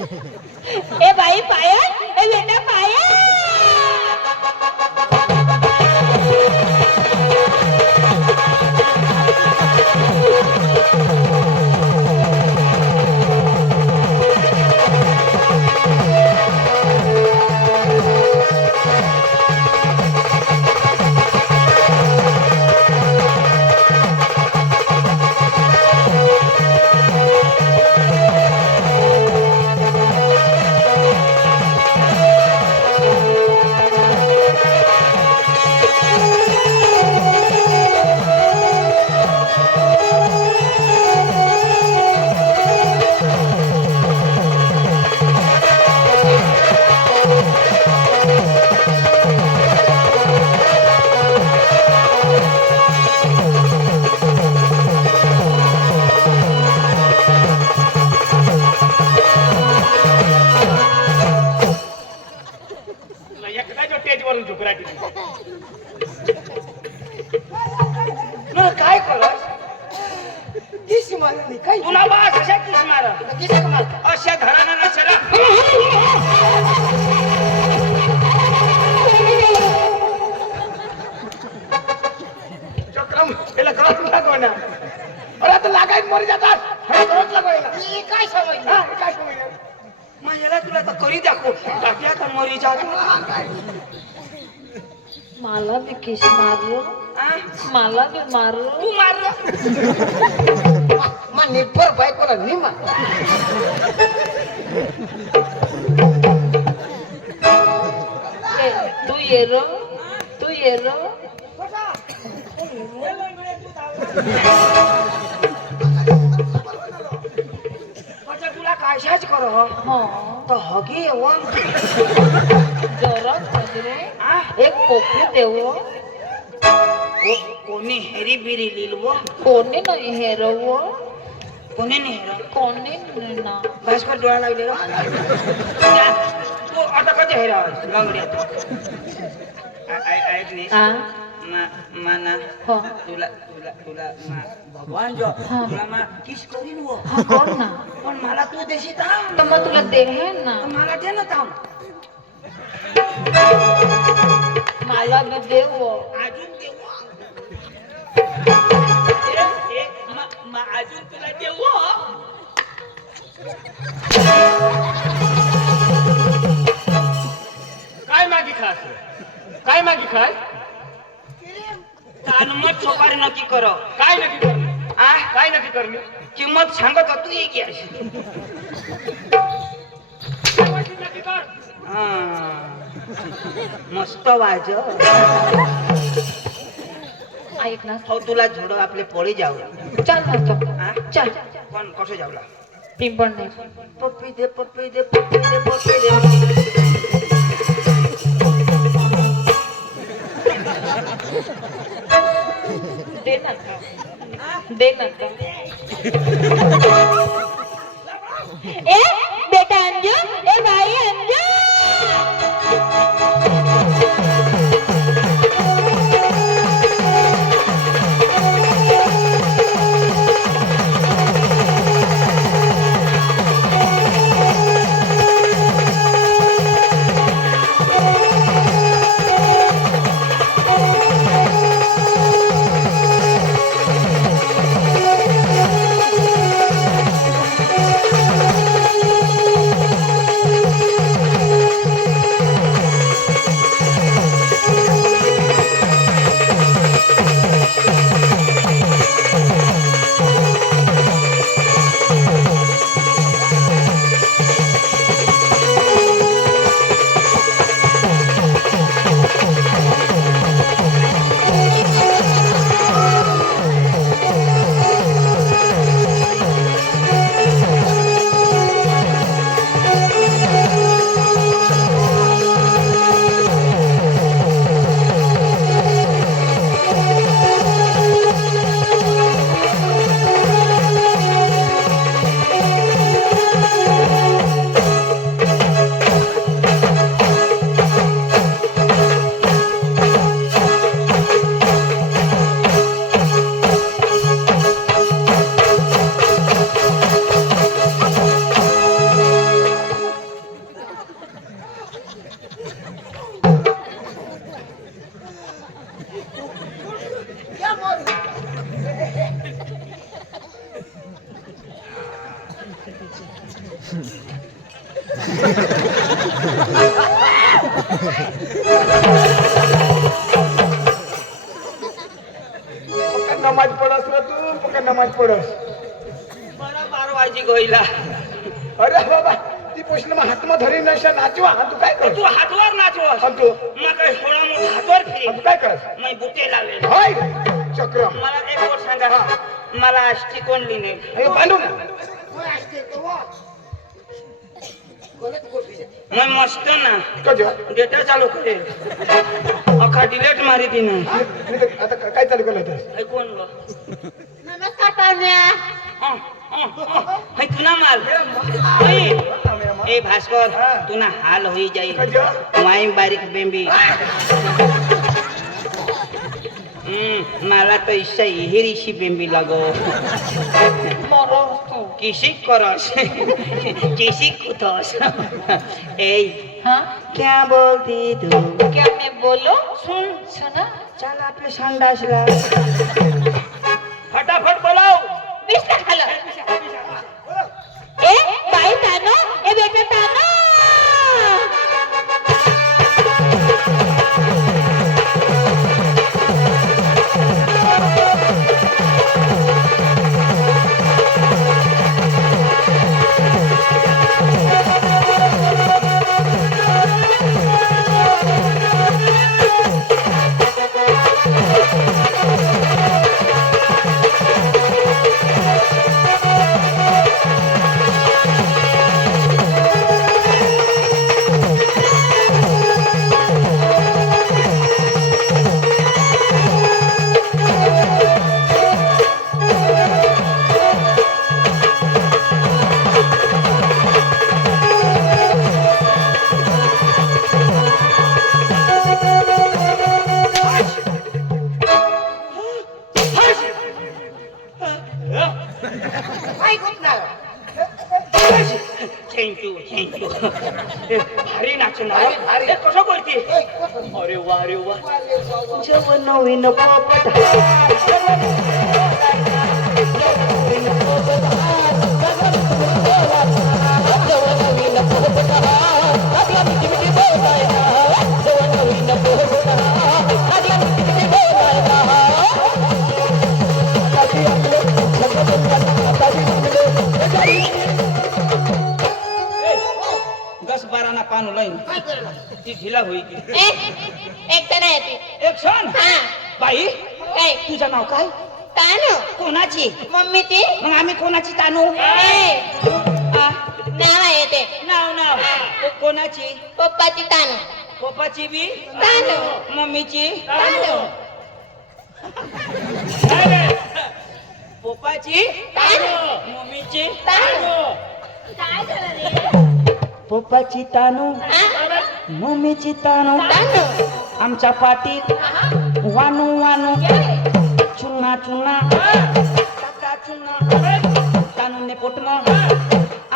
ए बाई पायल, ए बेटा पायल. काय करस किस मारली काय तुला बास अशा किस मार किसा मारता अशा घराना नसरा चक्रम याला करत लागवना अरे आता लागायत मरी जातात हे करत लागवना ही काय समजलं हा काय समजलं मग याला तुला तर करी दाखव टाकल्या का मरी जात मला भी किस मारलो, मला भी मारलो. तू मारलं मा निपर बायकोला निमा तू ये रो, तू ये रो. तुला कायशाच कर हो तर हगी येऊ जरा सजरे एक पोपली देवो. कोणी हेरी बिरी लिलवो कोणी नाही हेरवो, कोणी नाही हेर कोणी ना. भास्कर डोळा लागले तू आता कधी हेरा लंगडी ऐक नाही आ माना हो तुला तुला तुला भगवान जो तुला मा किस करीन वो हा कोण ना. पण मला तू देशी थांब तर मग तुला दे है ना, मला दे ना थांब मला भी देवो. अजून देऊ अजून तुला देऊ काय मागी खास काय मागी खास कानमत सोपारी नक्की कर काय नक्की करणे काय नक्की करणे किंमत सांगत तू एक याशी नक्की कर मस्त वाज ऐक ना, हो तुला झोड आपले पोळी जाऊ चल म्हणतो. हा? चल पण कसं जावला पिंपळ नाही. पप्पी दे पप्पी दे पप्पी दे पप्पी दे दे ना का, दे ना का. ए बेटा अंजू, ए भाई अंजू. पक्का नमाज पडस ना तू पक्का नमाज पडस मला 12 वाजी गईला अरे बाबा ती प्रश्न मग हातमा धरी नशा नाचवा तू काय कर तू हातवर नाचवस तू मग काही थोडा मोठा हातवर फिर तू काय करस मी बुटे लावले हाय चक्र मला एक गोष्ट सांगा मला अष्टी कोणली नाही अयो बांधू ना मैं मस्त ना कजो डेटा चालू करेल अख्खा डिलीट मारी ती ना आता काय चालू केलं होतं ऐकून लो नमस्कार पाहुण्या है तू ना माल ए भास्कर तू ना हाल होई जाई कजो वाई बारीक बेंबी मला तो इच्छा हिरीशी बेंबी लगो किसी करस किसी कुतस ए हाँ क्या बोलती तू क्या मैं बोलूं सुन सुना चल आपले संडासला फटाफट बोलाव बिस्तर खालो ए बाई तानो ए बेटा तानो थँक्यू भारी नाचणार भारी कसं करते अरे वा जव नवीन पोपट दस बारा ना पान लाईन ती ढिला होई की एक तर नाही येते एक क्षण हा बाई काय तुझं नाव काय तानो कोणाची मम्मी ती मग आम्ही कोणाची तानू ए आ, नाव आहे ते नाव कोणाची पप्पाची तानो पप्पाची बी तानो मम्मीची तानो पप्पाची तानो मम्मीची तानो काय झालं रे पप्पाची तानू हा? मम्मीची तानू तानो आमच्या पाटीत वानू वानू चुना चुना टाटा चुना तानूने पोटणं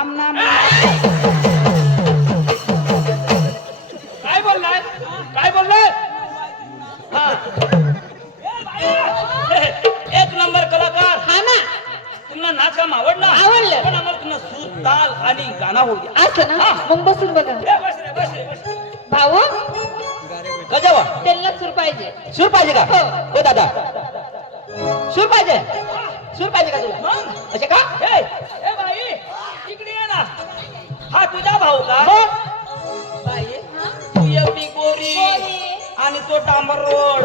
आमना काय बोललाय हा एक नंबर कलाकार हा ना तुम्हाला नाच काम आवडला आवडलं. पण आम्हाला तुम्हाला सूर ताल आणि गाणं होऊ द्या असं ना मग बसून बघा बस रे. भाऊ गजावा त्यांना सूर पाहिजे सूर पाहिजे का हो. हो दादा सूर पाहिजे का तुला असे का ए बाई इकडे ये ना हा तुझा भाऊ का बाई तू एवढी गोरी आणि तो डांबर रोड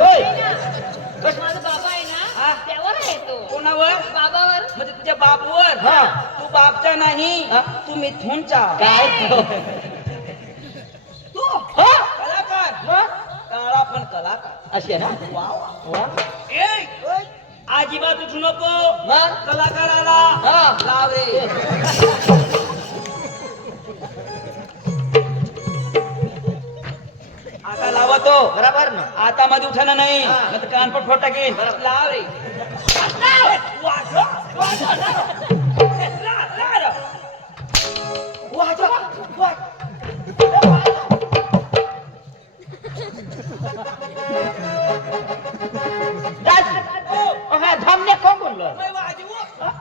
माझा बाबा आहे हा? ना त्यावर आहे तो कोणावर बाबावर म्हणजे तुझ्या बापवर तू बापचा नाही तू मिथूनचा काय तू कलाकार काळा पण कलाकार असे ना वा वा ए अजिबात उठू नको कलाकाराला लाव रे आता लावा तो बरोबर ना आता मध्ये उठाना नाही नाही तर कानपट फोड टाकेन लाव रे धामणे कोण बोललो वाजवू